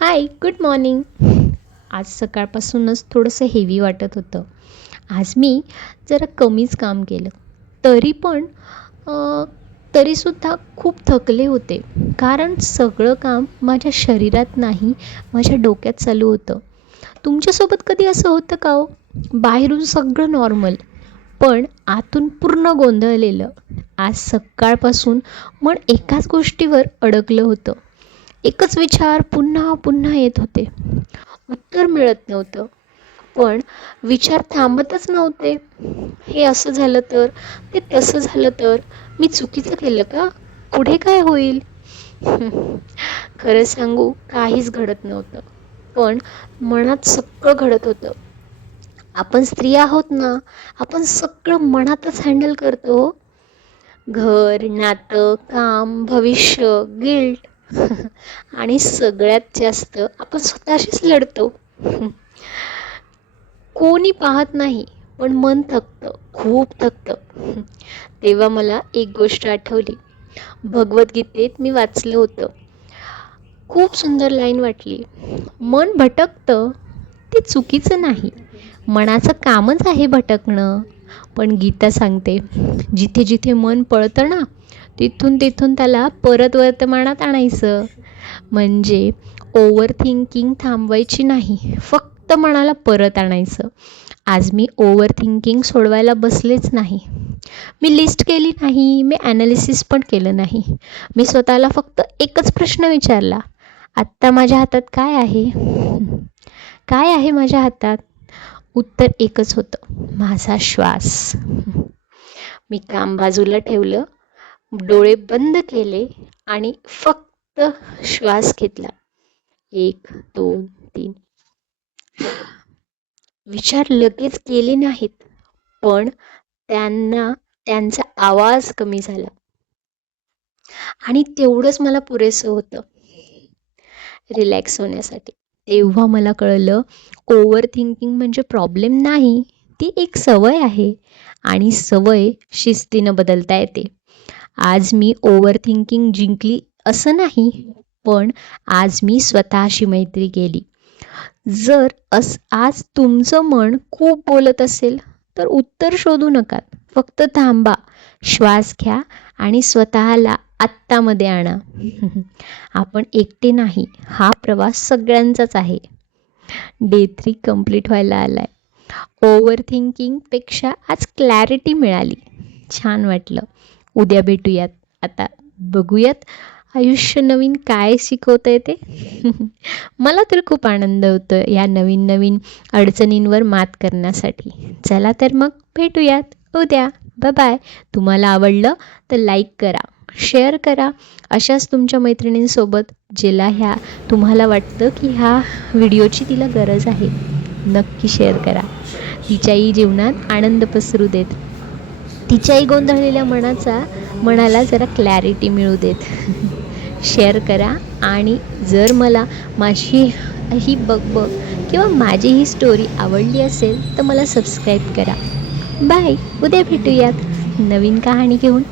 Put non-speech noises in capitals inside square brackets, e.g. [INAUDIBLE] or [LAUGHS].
Hi good morning आज सकाळपासूनच थोडंसं हेवी वाटत होतं. आज मी जरा कमीच काम केलं. तरी पण तरीसुद्धा खूप थकले होते. कारण सगळं काम माझ्या शरीरात नाही माझ्या डोक्यात चालू होतं. तुमच्यासोबत कधी असं होतं का हो? बाहेरून सगळं नॉर्मल पण आतून पूर्ण गोंधळलेलं. आज सकाळपासून मन एकाच गोष्टीवर अडकलं होतं. एकच विचार पुन्हा पुन्हा येत होते. उत्तर मिळत नव्हतं. पण विचार थांबतच नव्हते. हे असं झालं तर ते तसं झालं तर मी चुकीचं केलं का? पुढे काय होईल? [LAUGHS] खरं सांगू काहीच घडत नव्हतं. पण मनात सगळं घडत होतं. आपण स्त्री आहोत ना आपण सगळं मनातच हँडल करतो हो. घर नातं काम भविष्य गिल्ट [LAUGHS] आणि सगळ्यात जास्त आपण स्वतःशीच लढतो. [LAUGHS] कोणी पाहत नाही पण मन थकतं खूप थकतं. [LAUGHS] तेव्हा मला एक गोष्ट आठवली. भगवद्गीतेत मी वाचलं होतं. खूप सुंदर लाईन वाटली. मन भटकतं ते चुकीचं नाही. मनाचं कामच आहे भटकणं. पण गीता सांगते जिथे जिथे मन पळतं ना तिथून तिथून त्याला परत वर्तमानात आणायचं. म्हणजे ओव्हर थिंकिंग थांबवायची नाही फक्त मनाला परत आणायचं. आज मी ओव्हर थिंकिंग सोडवायला बसलेच नाही. मी लिस्ट केली नाही मी ॲनालिसिस पण केलं नाही. मी स्वतःला फक्त एकच प्रश्न विचारला आत्ता माझ्या हातात काय आहे? काय आहे माझ्या हातात? उत्तर एकच होतं. माझा श्वास. मी काम बाजूला ठेवलं डोळे बंद केले आणि फक्त श्वास घेतला. एक दोन तीन. विचार लगेच केले नाहीत पण त्यांना त्यांचा आवाज कमी झाला. आणि तेवढंच मला पुरेसं होतं. रिलॅक्स होण्यासाठी. तेव्हा मला कळलं ओव्हर थिंकिंग म्हणजे प्रॉब्लेम नाही ती एक सवय आहे आणि सवय शिस्तीनं बदलता येते. आज मी ओव्हर थिंकिंग जिंकली असं नाही पण आज मी स्वतःशी मैत्री केली. जर अस आज तुमचं मन खूप बोलत असेल तर उत्तर शोधू नका. फक्त थांबा श्वास घ्या आणि स्वतःला आत्तामध्ये आणा. [LAUGHS] आपण एकटे नाही. हा प्रवास सगळ्यांचाच आहे. डे थ्री कंप्लीट व्हायला आला आहे ओव्हर थिंकिंगपेक्षा आज क्लॅरिटी मिळाली. छान वाटलं. उद्या भेटूयात. आता बघूयात आयुष्य नवीन काय शिकवतं आहे ते. [LAUGHS] मला तर खूप आनंद होतो या नवीन नवीन अडचणींवर मात करण्यासाठी. चला तर मग भेटूयात उद्या. बाय तुम्हाला आवडलं तर लाईक करा. शेअर करा. अशाच तुमच्या मैत्रिणींसोबत जिला ह्या तुम्हाला वाटतं की ह्या व्हिडिओची तिला गरज आहे नक्की शेअर करा. तिच्याही जीवनात आनंद पसरू देत. तिच्याही गोंधळलेल्या मनाचा मनाला जरा क्लॅरिटी मिळू देत. [LAUGHS] शेअर करा आणि जर मला माझी ही बघबग किंवा माझी ही स्टोरी आवडली असेल तर मला सबस्क्राईब करा. बाय उद्या भेटूयात. नवीन कहाणी घेऊन.